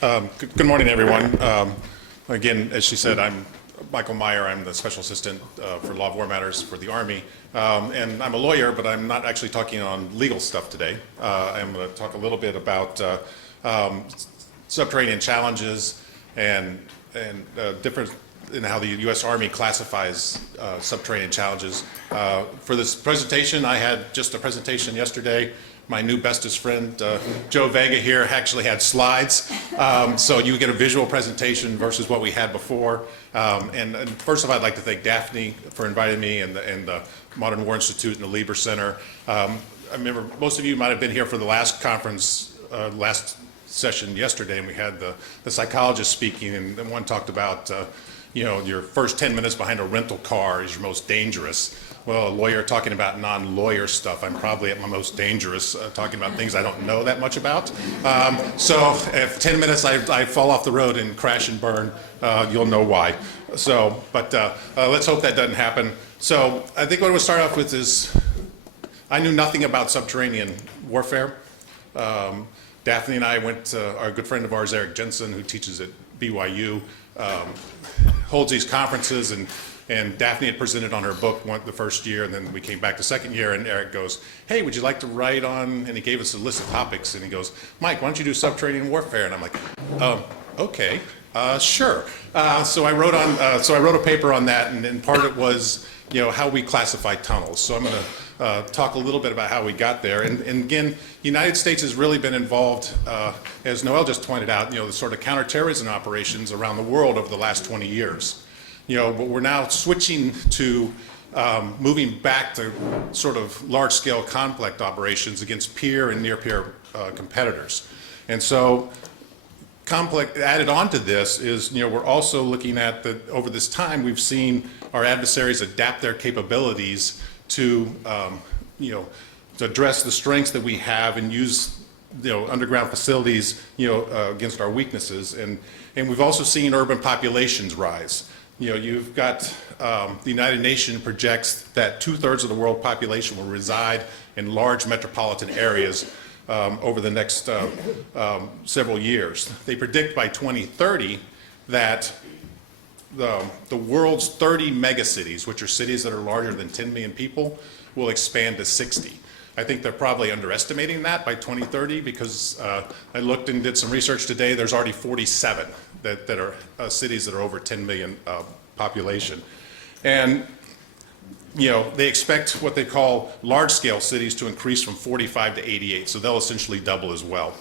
Good morning, everyone. Again, as she said, I'm Michael Meier. I'm the Special Assistant for Law of War Matters for the Army. And I'm a lawyer, but I'm not actually talking on legal stuff today. I'm going to talk a little bit about subterranean challenges and different in how the U.S. Army classifies subterranean challenges. For this presentation, I had just a presentation yesterday. My new bestest friend, Joe Vega here, actually had slides. So you get a visual presentation versus what we had before. And first of all, I'd like to thank Daphne for inviting me and the Modern War Institute and the Lieber Center. I remember most of you might have been here for the last conference, last session yesterday, and we had the psychologist speaking, and one talked about you know, your first 10 minutes behind a rental car is your most dangerous. Well, a lawyer talking about non-lawyer stuff, I'm probably at my most dangerous, talking about things I don't know that much about. So if 10 minutes I fall off the road and crash and burn, you'll know why. So, but let's hope that doesn't happen. So I think what we'll start off with is, I knew nothing about subterranean warfare. Daphne and I went to our good friend of ours, Eric Jensen, who teaches at BYU, holds these conferences, and Daphne had presented on her book the first year, and then we came back the second year, and Eric goes, hey, would you like to write on, and he gave us a list of topics, and he goes, Mike, why don't you do subterranean warfare? And I'm like, okay, sure. So I wrote a paper on that, and part of it was, you know, how we classify tunnels. So I'm going to talk a little bit about how we got there. And again, the United States has really been involved, as Noel just pointed out, you know, the sort of counterterrorism operations around the world over the last 20 years. You know, but we're now switching to moving back to sort of large-scale conflict operations against peer and near-peer competitors. And so conflict added on to this is, you know, we're also looking at that over this time we've seen our adversaries adapt their capabilities to, you know, to address the strengths that we have and use, you know, underground facilities, you know, against our weaknesses. And we've also seen urban populations rise. You know, you've got the United Nations projects that 2/3 of the world population will reside in large metropolitan areas over the next several years. They predict by 2030 that the world's 30 megacities, which are cities that are larger than 10 million people, will expand to 60. I think they're probably underestimating that by 2030 because I looked and did some research today. There's already 47 that are cities that are over 10 million population. And, you know, they expect what they call large-scale cities to increase from 45 to 88, so they'll essentially double as well.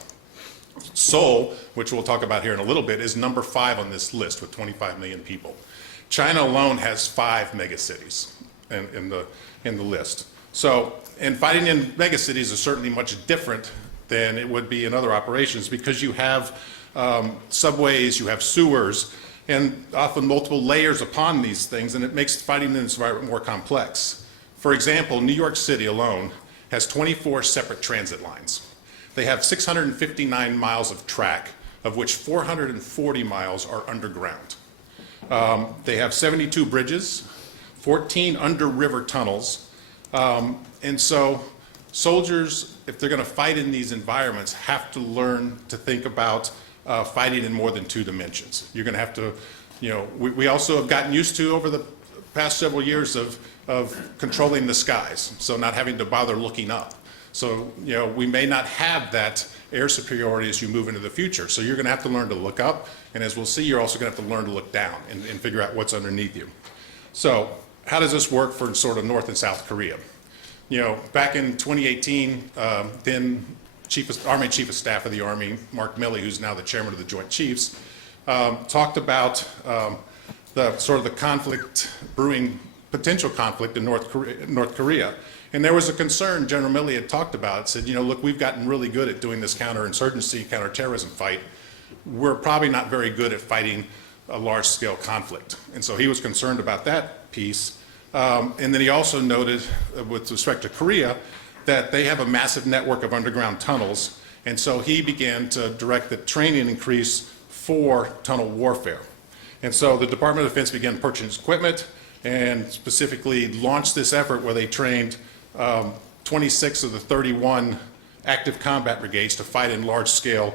Seoul, which we'll talk about here in a little bit, is number 5 on this list with 25 million people. China alone has 5 megacities in the list. So, and fighting in megacities is certainly much different than it would be in other operations because you have subways, you have sewers, and often multiple layers upon these things, and it makes fighting in this environment more complex. For example, New York City alone has 24 separate transit lines. They have 659 miles of track, of which 440 miles are underground. They have 72 bridges, 14 under-river tunnels, and so soldiers, if they're going to fight in these environments, have to learn to think about fighting in more than 2 dimensions. You're going to have to, you know, we also have gotten used to over the past several years of controlling the skies, so not having to bother looking up. So, you know, we may not have that air superiority as you move into the future. So you're going to have to learn to look up, and as we'll see, you're also going to have to learn to look down and figure out what's underneath you. So how does this work for sort of North and South Korea? You know, back in 2018, then Army Chief of Staff of the Army, Mark Milley, who's now the chairman of the Joint Chiefs, talked about the sort of the conflict brewing, potential conflict in North Korea. And there was a concern General Milley had talked about, said, you know, look, we've gotten really good at doing this counterinsurgency, counterterrorism fight. We're probably not very good at fighting a large-scale conflict. And so he was concerned about that piece. And then he also noted, with respect to Korea, that they have a massive network of underground tunnels. And so he began to direct the training increase for tunnel warfare. And so the Department of Defense began purchasing equipment and specifically launched this effort where they trained 26 of the 31 active combat brigades to fight in large-scale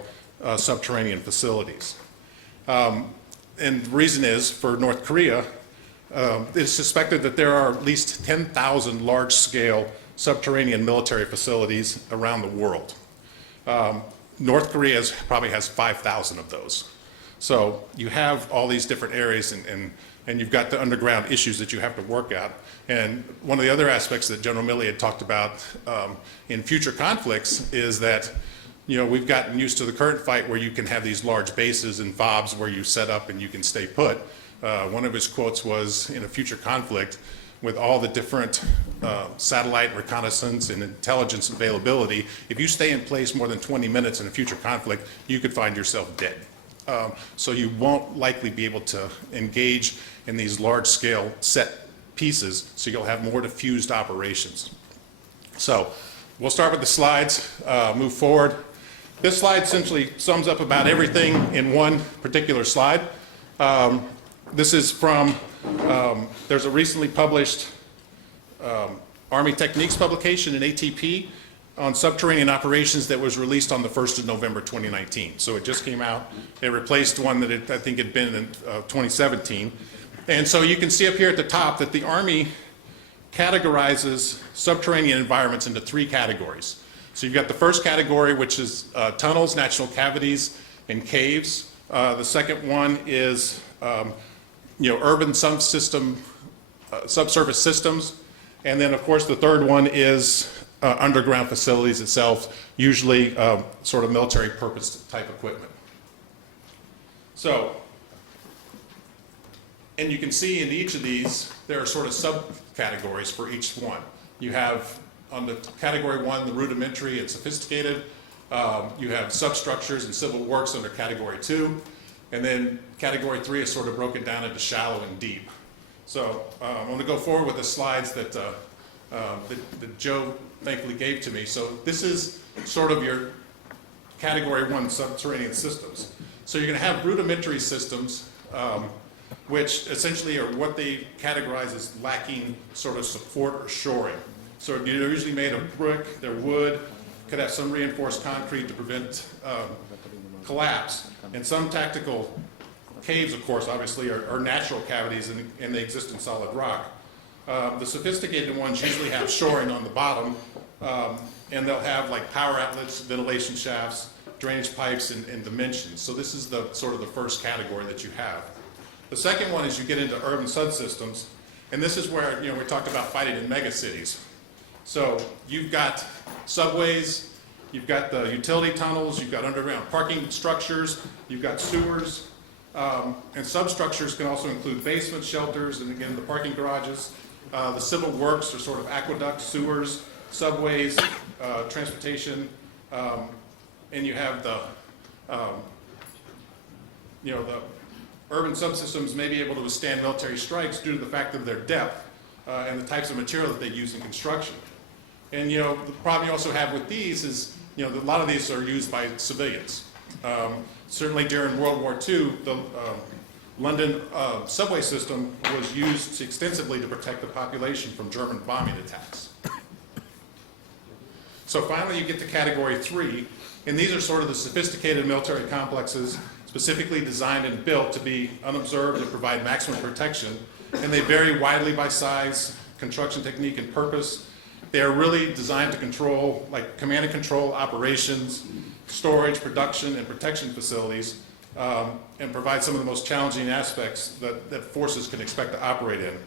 subterranean facilities. And the reason is, for North Korea, it's suspected that there are at least 10,000 large-scale subterranean military facilities around the world. North Korea probably has 5,000 of those. So you have all these different areas, and you've got the underground issues that you have to work out. And one of the other aspects that General Milley had talked about in future conflicts is that, you know, we've gotten used to the current fight where you can have these large bases and FOBs where you set up and you can stay put. One of his quotes was, in a future conflict, with all the different satellite reconnaissance and intelligence availability, if you stay in place more than 20 minutes in a future conflict, you could find yourself dead. So you won't likely be able to engage in these large-scale set pieces, so you'll have more diffused operations. So we'll start with the slides, move forward. This slide essentially sums up about everything in one particular slide. This is from, there's a recently published Army Techniques publication in ATP on subterranean operations that was released on the 1st of November 2019. So it just came out. It replaced one that I think had been in 2017. And so you can see up here at the top that the Army categorizes subterranean environments into 3 categories. So you've got the first category, which is tunnels, natural cavities, and caves. The second one is urban subsystem, subsurface systems. And then, of course, the third one is underground facilities itself, usually sort of military purpose type equipment. So, and you can see in each of these, there are sort of subcategories for each one. You have, on the category 1, the rudimentary and sophisticated. You have substructures and civil works under category 2. And then category 3 is sort of broken down into shallow and deep. So I'm going to go forward with the slides that Joe thankfully gave to me. So this is sort of your category 1 subterranean systems. So you're going to have rudimentary systems, which essentially are what they categorize as lacking sort of support or shoring. So they're usually made of brick, they're wood, could have some reinforced concrete to prevent collapse. And some tactical caves, of course, obviously, are natural cavities and they exist in solid rock. The sophisticated ones usually have shoring on the bottom, and they'll have like power outlets, ventilation shafts, drainage pipes, and dimensions. So this is the sort of the first category that you have. The second one is you get into urban subsystems, and this is where we talked about fighting in megacities. So you've got subways, you've got the utility tunnels, you've got underground parking structures, you've got sewers, and substructures can also include basement shelters, and again, the parking garages. The civil works are sort of aqueducts, sewers, subways, transportation, and you have the urban subsystems may be able to withstand military strikes due to the fact of their depth and the types of material that they use in construction. And the problem you also have with these is a lot of these are used by civilians. Certainly during World War II, the London subway system was used extensively to protect the population from German bombing attacks. So finally you get to category 3, and these are sort of the sophisticated military complexes specifically designed and built to be unobserved and provide maximum protection, and they vary widely by size, construction technique, and purpose. They are really designed to control, like command and control operations, storage, production, and protection facilities, and provide some of the most challenging aspects that forces can expect to operate in.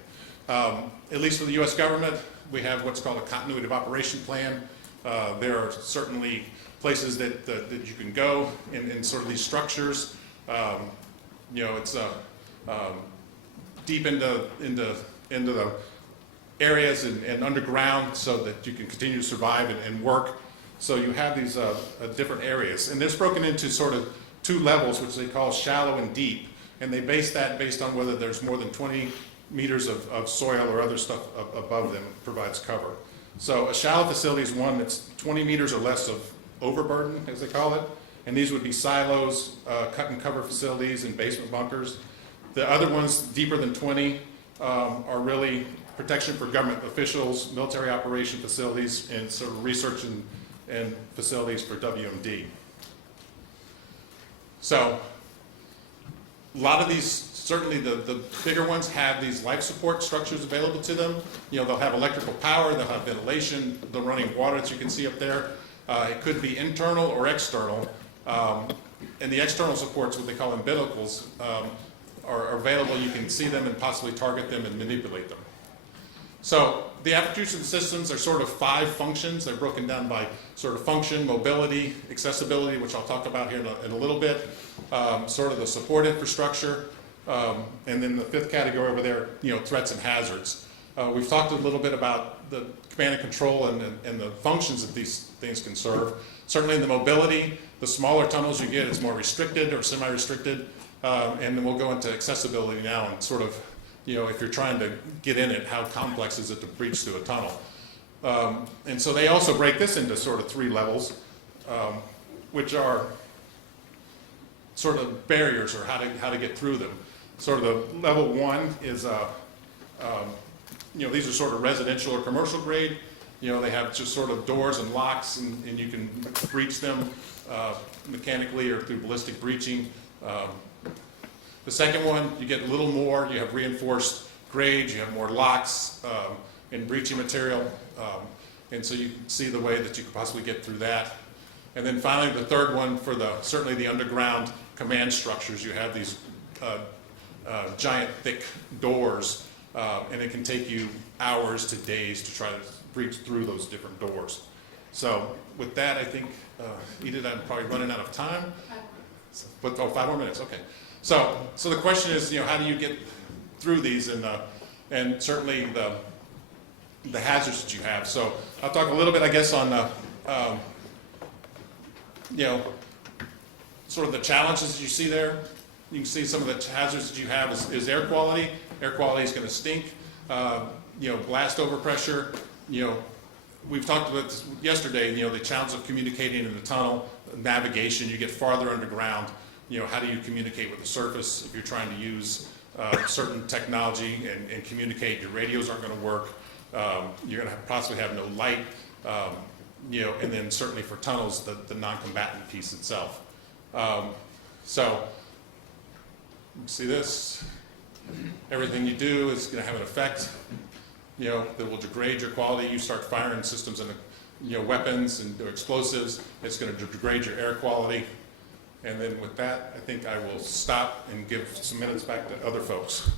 At least for the U.S. government, we have what's called a continuity of operation plan. There are certainly places that you can go in sort of these structures. It's deep into the areas and underground so that you can continue to survive and work. So you have these different areas. And this is broken into sort of 2 levels, which they call shallow and deep. And they base that based on whether there's more than 20 meters of soil or other stuff above them provides cover. So a shallow facility is one that's 20 meters or less of overburden, as they call it. And these would be silos, cut and cover facilities, and basement bunkers. The other ones, deeper than 20, are really protection for government officials, military operation facilities, and sort of research and facilities for WMD. So a lot of these, certainly the bigger ones have these life support structures available to them. You know, they'll have electrical power, they'll have ventilation, the running water that you can see up there. It could be internal or external. And the external supports, what they call umbilicals, are available. You can see them and possibly target them and manipulate them. So the application systems are sort of 5 functions. They're broken down by sort of function, mobility, accessibility, which I'll talk about here in a little bit, sort of the support infrastructure, and then the 5th category over there, you know, threats and hazards. We've talked a little bit about the command and control and the functions that these things can serve. Certainly in the mobility, the smaller tunnels you get, it's more restricted or semi-restricted, and then we'll go into accessibility now and sort of, you know, if you're trying to get in it, how complex is it to breach through a tunnel? And so they also break this into sort of 3 levels, which are sort of barriers or how to get through them. Sort of the level 1 is, you know, these are sort of residential or commercial grade. You know, they have just sort of doors and locks, and you can breach them mechanically or through ballistic breaching. The second one, you get a little more. You have reinforced grades, you have more locks and breaching material. And so you can see the way that you could possibly get through that. And then finally, the third one, for certainly the underground command structures, you have these giant thick doors, and it can take you hours to days to try to breach through those different doors. So with that, I think, Edith, I'm probably running out of time. But 5 more minutes, okay. So the question is, you know, how do you get through these, and certainly the hazards that you have. So I'll talk a little bit, I guess, on you know, sort of the challenges that you see there. You can see some of the hazards that you have is air quality. Air quality is going to stink. You know, blast overpressure. You know, we've talked about this yesterday. You know, the challenge of communicating in the tunnel, navigation. You get farther underground. You know, how do you communicate with the surface if you're trying to use certain technology and communicate? Your radios aren't going to work. You're going to possibly have no light. You know, and then certainly for tunnels, the non-combatant piece itself. So, you see this. Everything you do is going to have an effect. You know, that will degrade your quality. You start firing systems into, you know, weapons and explosives. It's going to degrade your air quality. And then with that, I think I will stop and give some minutes back to other folks.